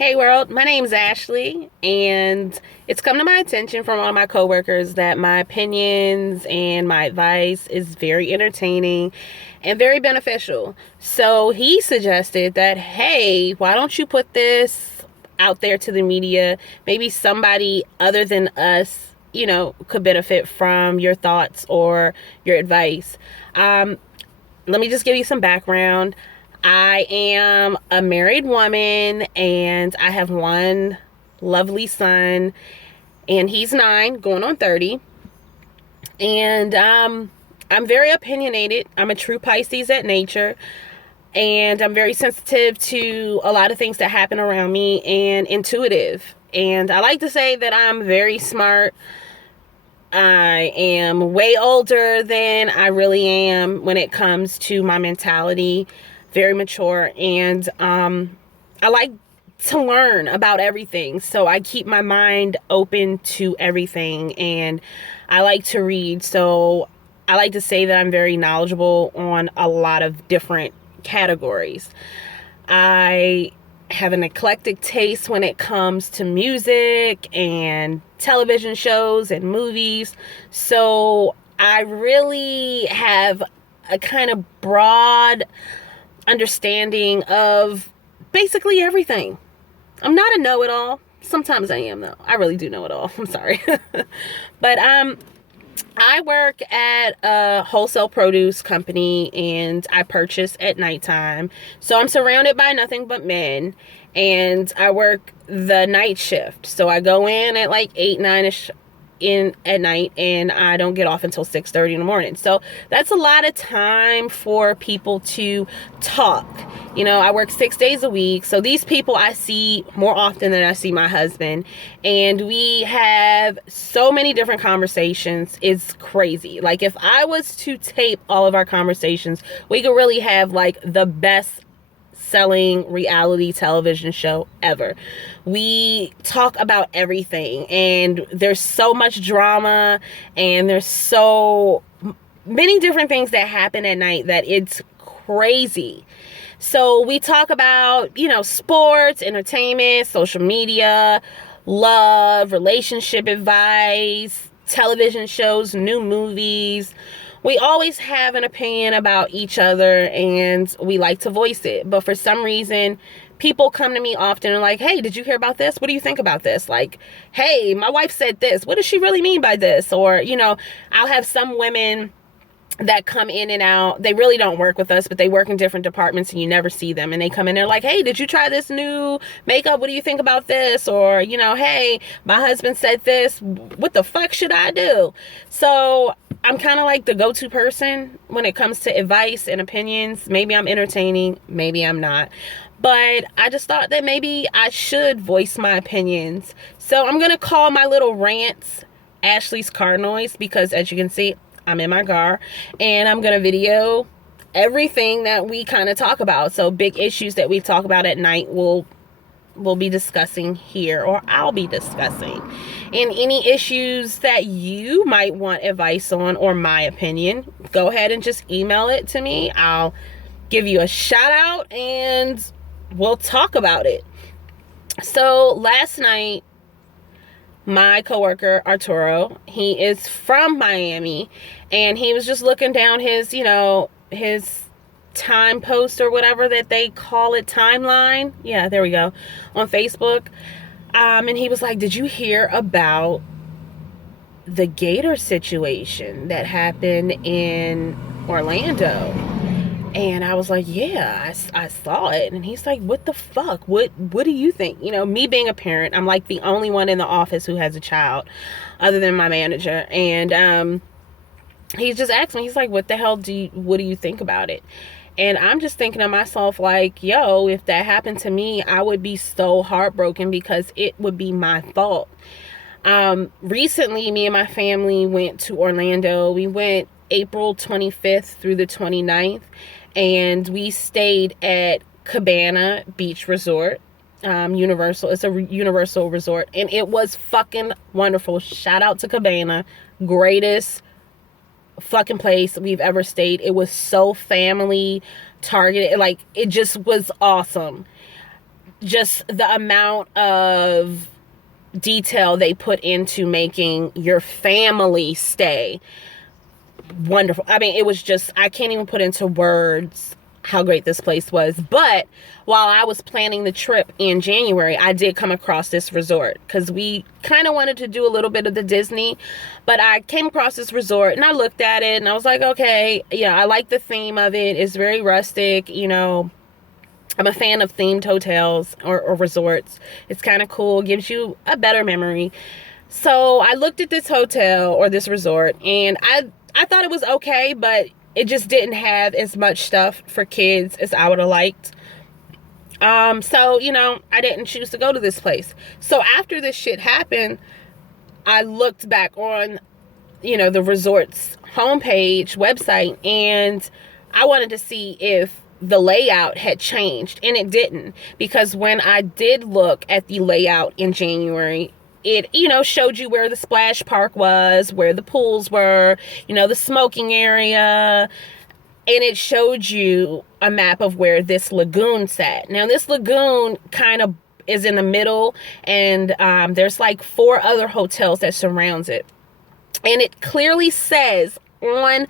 Hey world, my name's Ashley, and it's come to my attention from one of my coworkers that my opinions and my advice is very entertaining and very beneficial. So he suggested that, hey, why don't you put this out there to the media? Maybe somebody other than us, could benefit from your thoughts or your advice. Um, Let me just give you some background. I am a married woman and I have one lovely son, and he's 9 going on 30. And I'm very opinionated. I'm a true Pisces at nature, and I'm very sensitive to a lot of things that happen around me and intuitive. And I like to say that I'm very smart. I am way older than I really am when it comes to my mentality, very mature, and I like to learn about everything. So I keep my mind open to everything, and I like to read. So I like to say that I'm very knowledgeable on a lot of different categories. I have an eclectic taste when it comes to music and television shows and movies. So I really have a kind of broad understanding of basically everything. I'm not a know-it-all. Sometimes I am, though. I really do know it all. I'm sorry. But I work at a wholesale produce company, and I purchase at nighttime. So I'm surrounded by nothing but men, and I work the night shift. So I go in at like 8, 9ish in at night, and I don't get off until 6:30 in the morning. So that's a lot of time for people to talk. I work 6 days a week. So these people I see more often than I see my husband, and we have so many different conversations. It's crazy. Like, if I was to tape all of our conversations, we could really have like the best selling reality television show ever. We talk about everything, and there's so much drama, and there's so many different things that happen at night that it's crazy. So we talk about, sports, entertainment, social media, love, relationship advice, television shows, new movies. We always have an opinion about each other, and we like to voice it. But for some reason, people come to me often and like, hey, did you hear about this? What do you think about this? Like, hey, my wife said this. What does she really mean by this? Or, I'll have some women that come in and out. They really don't work with us, but they work in different departments and you never see them. And they come in there like, hey, did you try this new makeup? What do you think about this? Or, hey, my husband said this. What the fuck should I do? So I'm kind of like the go-to person when it comes to advice and opinions. Maybe I'm entertaining, maybe I'm not. But I just thought that maybe I should voice my opinions. So I'm going to call my little rants Ashley's car noise, because as you can see, I'm in my car, and I'm going to video everything that we kind of talk about. So big issues that we talk about at night, we'll be discussing here, or I'll be discussing. And any issues that you might want advice on or my opinion, go ahead and just email it to me. I'll give you a shout out and we'll talk about it. So last night, my coworker Arturo, he is from Miami, and he was just looking down his, his time post or whatever that they call it, timeline. Yeah, there we go, on Facebook. And he was like, did you hear about the gator situation that happened in Orlando? And I was like, yeah, I saw it. And he's like, what the fuck? What do you think? Me being a parent, I'm like the only one in the office who has a child other than my manager. And he just asked me, he's like, what the hell what do you think about it? And I'm just thinking to myself, like, yo, if that happened to me, I would be so heartbroken because it would be my fault. Recently, me and my family went to Orlando. We went April 25th through the 29th. And we stayed at Cabana Beach Resort, Universal. It's a Universal resort, and it was fucking wonderful. Shout out to Cabana. Greatest fucking place we've ever stayed. It was so family targeted. Like, it just was awesome. just the amount of detail they put into making your family stay wonderful. I mean, it was just, I can't even put into words how great this place was. But while I was planning the trip in January, I did come across this resort because we kind of wanted to do a little bit of the Disney, but I came across this resort and I looked at it and I was like, okay, yeah, I like the theme of it. It's very rustic, you know. I'm a fan of themed hotels or resorts. It's kind of cool, gives you a better memory. So I looked at this hotel or this resort and I thought it was okay, but it just didn't have as much stuff for kids as I would have liked. So, you know, I didn't choose to go to this place. So after this shit happened, I looked back on, you know, the resort's homepage website, and I wanted to see if the layout had changed, and it didn't, because when I did look at the layout in January, it, you know, showed you where the splash park was, where the pools were, you know, the smoking area, and it showed you a map of where this lagoon sat. Now, this lagoon kind of is in the middle, and there's like 4 other hotels that surrounds it. And it clearly says on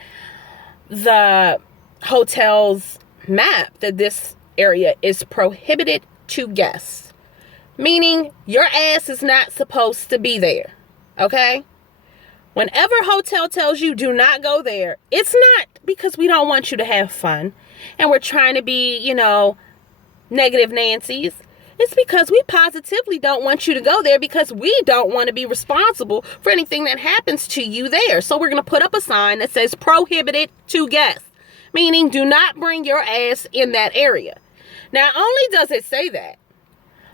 the hotel's map that this area is prohibited to guests. Meaning your ass is not supposed to be there. Okay? Whenever a hotel tells you do not go there, it's not because we don't want you to have fun and we're trying to be, you know, negative Nancy's. It's because we positively don't want you to go there because we don't want to be responsible for anything that happens to you there. So we're going to put up a sign that says prohibited to guests, meaning do not bring your ass in that area. Not only does it say that,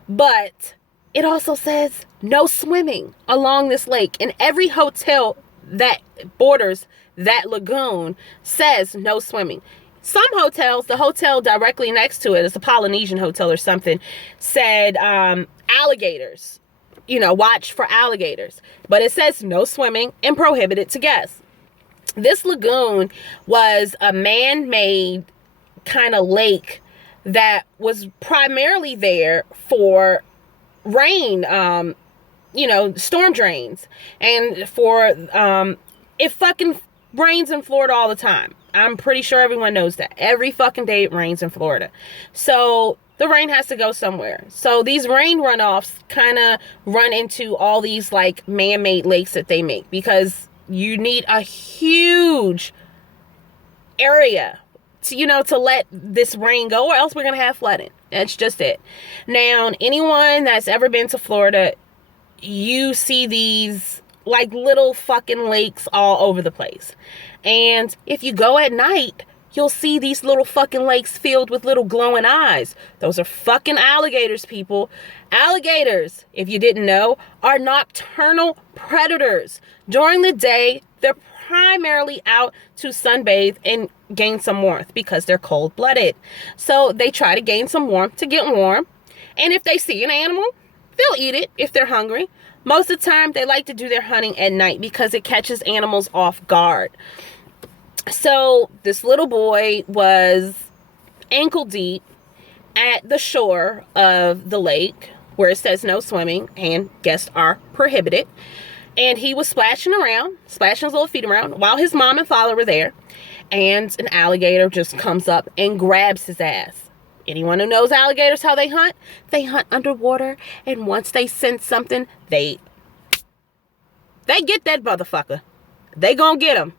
but it also says no swimming along this lake. And every hotel that borders that lagoon says no swimming. Some hotels, the hotel directly next to it, it's a Polynesian hotel or something, said alligators. You know, watch for alligators. But it says no swimming and prohibited to guests. This lagoon was a man-made kind of lake that was primarily there for rain, you know, storm drains. And for, it fucking rains in Florida all the time. I'm pretty sure everyone knows that. Every fucking day it rains in Florida. So the rain has to go somewhere. So these rain runoffs kind of run into all these like man-made lakes that they make because you need a huge area to, you know, to let this rain go, or else we're going to have flooding. That's just it. Now, anyone that's ever been to Florida, you see these like little fucking lakes all over the place. And if you go at night, you'll see these little fucking lakes filled with little glowing eyes. Those are fucking alligators, people. Alligators, if you didn't know, are nocturnal predators. During the day, they're primarily out to sunbathe and gain some warmth because they're cold-blooded. So they try to gain some warmth to get warm. And if they see an animal, they'll eat it if they're hungry. Most of the time, they like to do their hunting at night because it catches animals off guard. So this little boy was ankle deep at the shore of the lake where it says no swimming and guests are prohibited. And he was splashing his little feet around while his mom and father were there. And an alligator just comes up and grabs his ass. Anyone who knows alligators, how they hunt underwater. And once they sense something, they get that motherfucker. They gonna get him.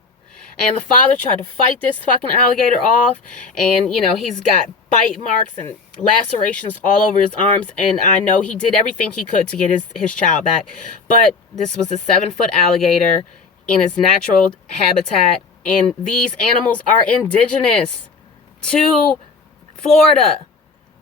And the father tried to fight this fucking alligator off. And, you know, he's got bite marks and lacerations all over his arms. And I know he did everything he could to get his child back. But this was a 7-foot alligator in its natural habitat. And these animals are indigenous to Florida.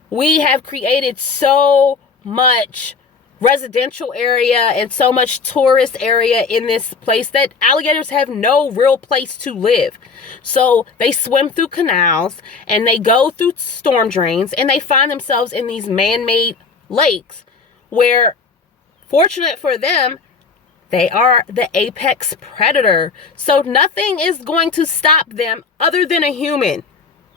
We have created so much residential area and so much tourist area in this place that alligators have no real place to live. So they swim through canals and they go through storm drains and they find themselves in these man-made lakes where, fortunate for them, they are the apex predator. So nothing is going to stop them other than a human.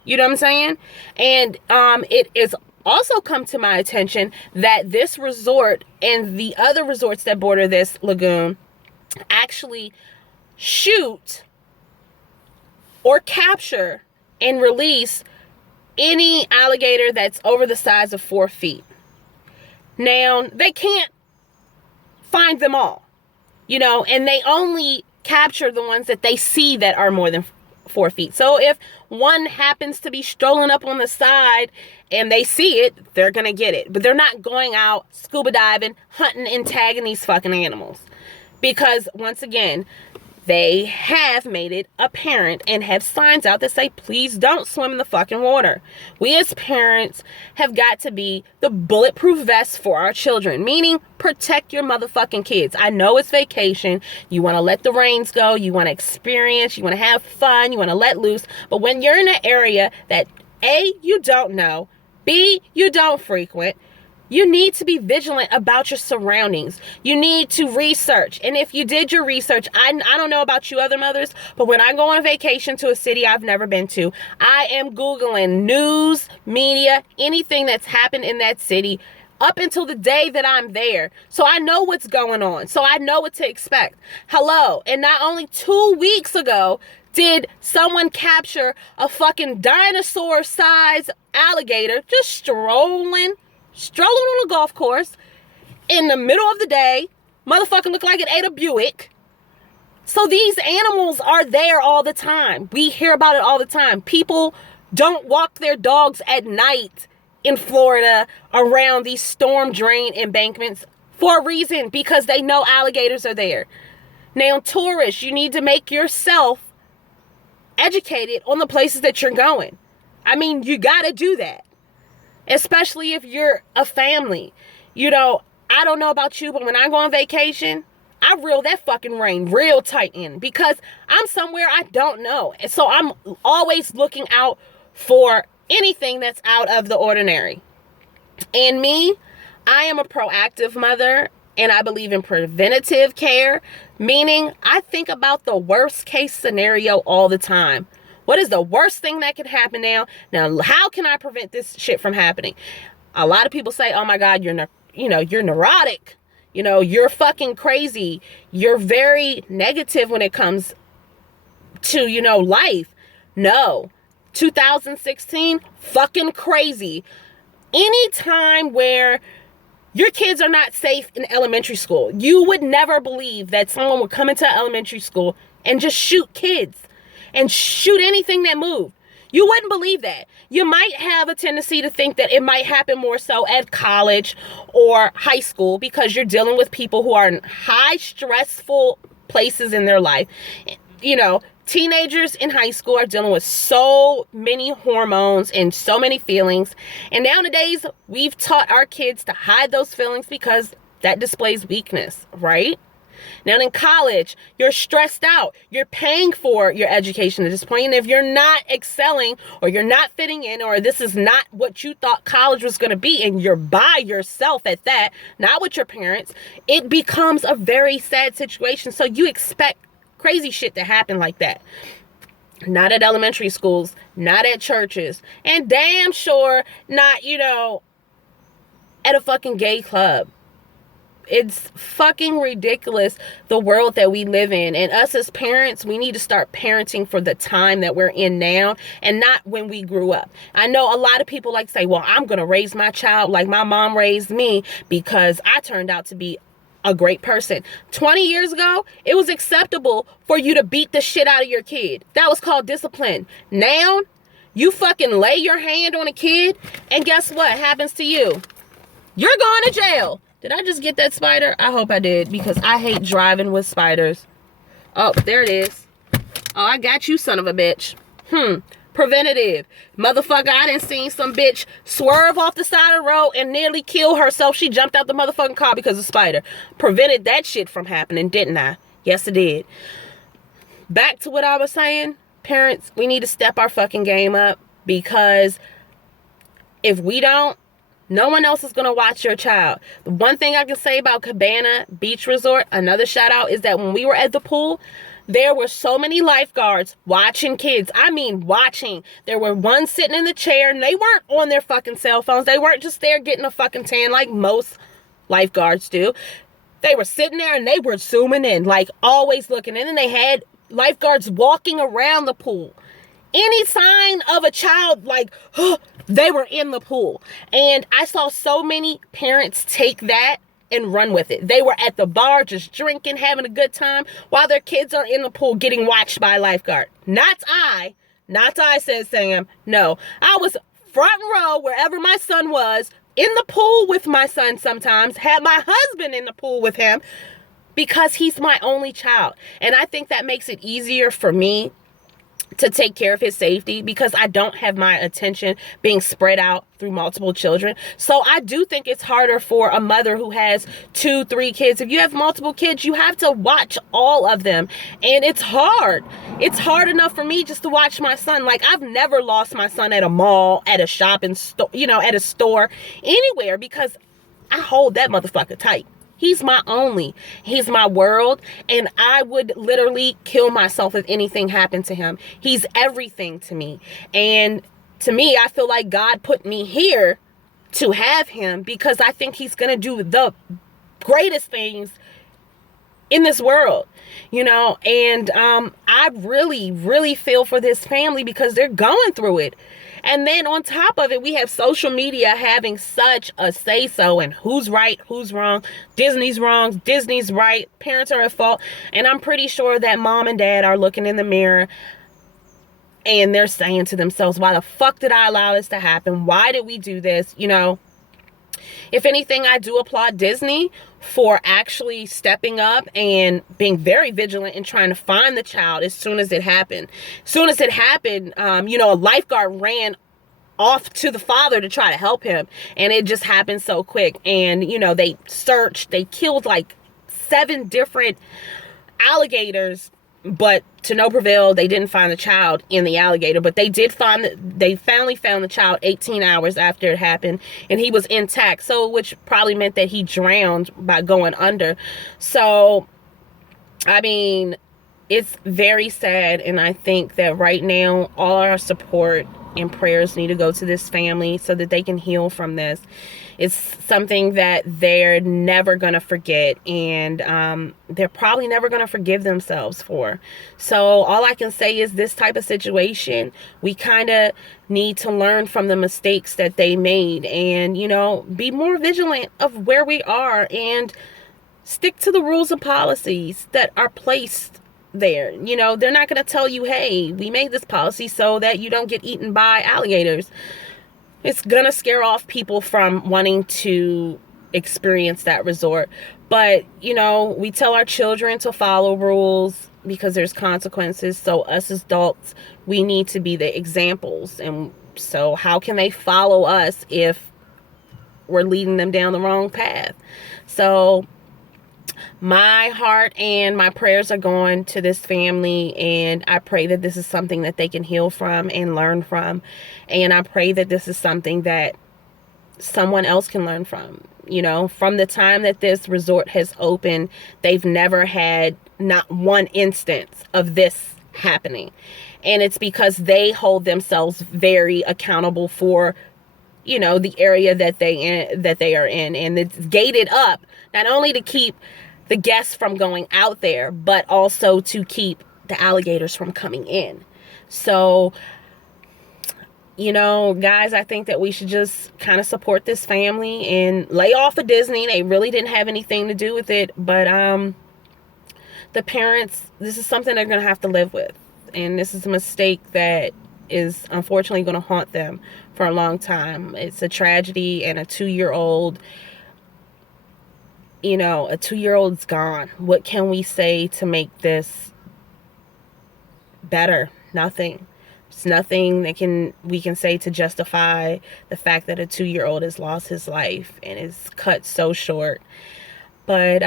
You know what I'm saying? And it is also come to my attention that this resort and the other resorts that border this lagoon actually shoot or capture and release any alligator that's over the size of 4 feet. Now, they can't find them all, you know, and they only capture the ones that they see that are more than 4 feet. So if one happens to be strolling up on the side and they see it, they're gonna get it. But they're not going out scuba diving, hunting and tagging these fucking animals. Because once again, they have made it apparent and have signs out that say, please don't swim in the fucking water. We as parents have got to be the bulletproof vest for our children, meaning protect your motherfucking kids. I know it's vacation. You want to let the reins go. You want to experience. You want to have fun. You want to let loose. But when you're in an area that A, you don't know, B, you don't frequent, you need to be vigilant about your surroundings. You need to research. And if you did your research, I don't know about you other mothers, but when I go on a vacation to a city I've never been to, I am Googling news, media, anything that's happened in that city up until the day that I'm there. So I know what's going on. So I know what to expect. Hello. And not only 2 weeks ago did someone capture a fucking dinosaur-sized alligator just strolling on a golf course in the middle of the day. Motherfucking looked like it ate a Buick. So these animals are there all the time. We hear about it all the time. People don't walk their dogs at night in Florida around these storm drain embankments for a reason, because they know alligators are there. Now, tourists, you need to make yourself educated on the places that you're going. I mean, you got to do that. Especially if you're a family. You know, I don't know about you, but when I go on vacation, I reel that fucking rein real tight in, because I'm somewhere I don't know. And so I'm always looking out for anything that's out of the ordinary. And me, I am a proactive mother, and I believe in preventative care, meaning I think about the worst case scenario all the time. What is the worst thing that could happen now? Now, how can I prevent this shit from happening? A lot of people say, oh my God, you're neurotic. You know, you're fucking crazy. You're very negative when it comes to, life. No. 2016, fucking crazy. Any time where your kids are not safe in elementary school, you would never believe that someone would come into elementary school and just shoot kids. And shoot anything that moved. You wouldn't believe that. You might have a tendency to think that it might happen more so at college or high school, because you're dealing with people who are in high stressful places in their life. You know, teenagers in high school are dealing with so many hormones and so many feelings. And nowadays, we've taught our kids to hide those feelings because that displays weakness, right? Now in college, you're stressed out. You're paying for your education at this point. And if you're not excelling, or you're not fitting in, or this is not what you thought college was going to be, and you're by yourself at that, not with your parents, it becomes a very sad situation. So you expect crazy shit to happen like that. Not at elementary schools, not at churches, and damn sure not, at a fucking gay club. It's fucking ridiculous, the world that we live in. And us as parents, we need to start parenting for the time that we're in now, and not when we grew up. I know a lot of people like to say, well, I'm going to raise my child like my mom raised me because I turned out to be a great person. 20 years ago, it was acceptable for you to beat the shit out of your kid. That was called discipline. Now, you fucking lay your hand on a kid, and guess what happens to you? You're going to jail. Did I just get that spider? I hope I did, because I hate driving with spiders. Oh, there it is. Oh, I got you, son of a bitch. Preventative. Motherfucker, I done seen some bitch swerve off the side of the road and nearly kill herself. She jumped out the motherfucking car because of spider. Prevented that shit from happening, didn't I? Yes, it did. Back to what I was saying. Parents, we need to step our fucking game up, because if we don't, no one else is going to watch your child. The one thing I can say about Cabana Beach Resort, another shout out, is that when we were at the pool, There were so many lifeguards watching kids. I mean, watching. There were ones sitting in the chair, and they weren't on their fucking cell phones. They weren't just there getting a fucking tan like most lifeguards do. They were sitting there and they were zooming in, like always looking. And then they had lifeguards walking around the pool. Any sign of a child, like, they were in the pool. And I saw so many parents take that and run with it. They were at the bar just drinking, having a good time, while their kids are in the pool getting watched by a lifeguard. Not I, said Sam. No, I was front row wherever my son was, in the pool with my son sometimes, had my husband in the pool with him, because he's my only child. And I think that makes it easier for me to take care of his safety, because I don't have my attention being spread out through multiple children. So I do think it's harder for a mother who has 2, 3 kids. If you have multiple kids, you have to watch all of them. And it's hard. It's hard enough for me just to watch my son. Like, I've never lost my son at a mall, at a shopping store, at a store, anywhere, because I hold that motherfucker tight. He's my only. He's my world. And I would literally kill myself if anything happened to him. He's everything to me. And to me, I feel like God put me here to have him, because I think he's going to do the greatest things in this world, and I really, really feel for this family, because they're going through it. And then on top of it, we have social media having such a say-so, and who's right, who's wrong. Disney's wrong, Disney's right, parents are at fault. And I'm pretty sure that mom and dad are looking in the mirror and they're saying to themselves, why the fuck did I allow this to happen? Why did we do this? If anything, I do applaud Disney for actually stepping up and being very vigilant in trying to find the child as soon as it happened. As soon as it happened, a lifeguard ran off to the father to try to help him. And it just happened so quick. And, they searched, they killed like 7 different alligators, but to no prevail. They didn't find the child in the alligator, but they finally found the child 18 hours after it happened, and he was intact. So, which probably meant that he drowned by going under. So, I mean, it's very sad. And I think that right now, all our support and prayers need to go to this family so that they can heal from this. It's something that they're never going to forget, and they're probably never going to forgive themselves for. So all I can say is, this type of situation, we kind of need to learn from the mistakes that they made, and, be more vigilant of where we are, and stick to the rules and policies that are placed there. They're not going to tell you, hey, we made this policy so that you don't get eaten by alligators. It's gonna scare off people from wanting to experience that resort. But, we tell our children to follow rules because there's consequences. So us as adults, we need to be the examples. And so how can they follow us if we're leading them down the wrong path? So my heart and my prayers are going to this family, and I pray that this is something that they can heal from and learn from. And I pray that this is something that someone else can learn from. From the time that this resort has opened, they've never had not one instance of this happening. And it's because they hold themselves very accountable for, the area that they are in. And it's gated up, not only to keep the guests from going out there, but also to keep the alligators from coming in. So, guys, I think that we should just kind of support this family and lay off of Disney. They really didn't have anything to do with it. But the parents, this is something they're going to have to live with. And this is a mistake that is unfortunately going to haunt them for a long time. It's a tragedy, and a 2-year-old, a 2-year-old's gone. What can we say to make this better? Nothing. There's nothing that we can say to justify the fact that a 2-year-old has lost his life and is cut so short. But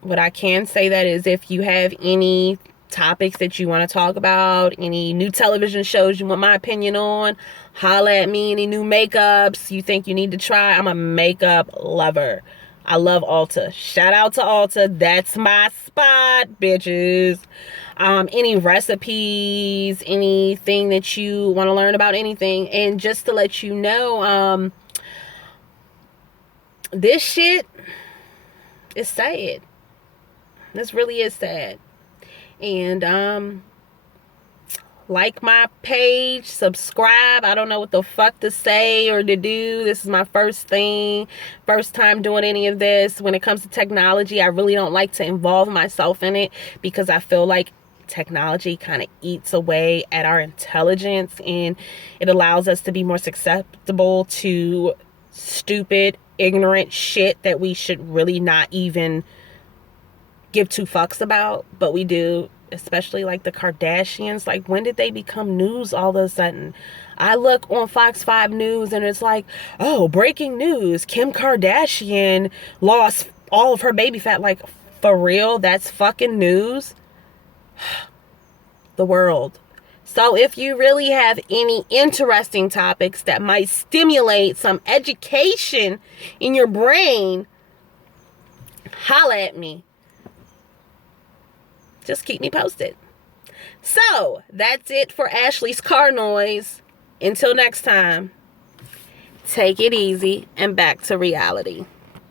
what I can say that is, if you have any topics that you want to talk about, any new television shows you want my opinion on, holla at me. Any new makeups you think you need to try. I'm a makeup lover. I love Ulta. Shout out to Ulta. That's my spot, bitches. Any recipes, anything that you want to learn about, anything. And just to let you know, this shit is sad. This really is sad. And like my page, subscribe. I don't know what the fuck to say or to do. This is my first time doing any of this. When it comes to technology, I really don't like to involve myself in it because I feel like technology kind of eats away at our intelligence, and it allows us to be more susceptible to stupid, ignorant shit that we should really not even give two fucks about, but we do. Especially like the Kardashians. Like, when did they become news all of a sudden? I look on Fox 5 News and it's like, oh, breaking news, Kim Kardashian lost all of her baby fat. Like, for real? That's fucking news? The world. So if you really have any interesting topics that might stimulate some education in your brain, holla at me. Just keep me posted. So, that's it for Ashley's car noise. Until next time, take it easy and back to reality.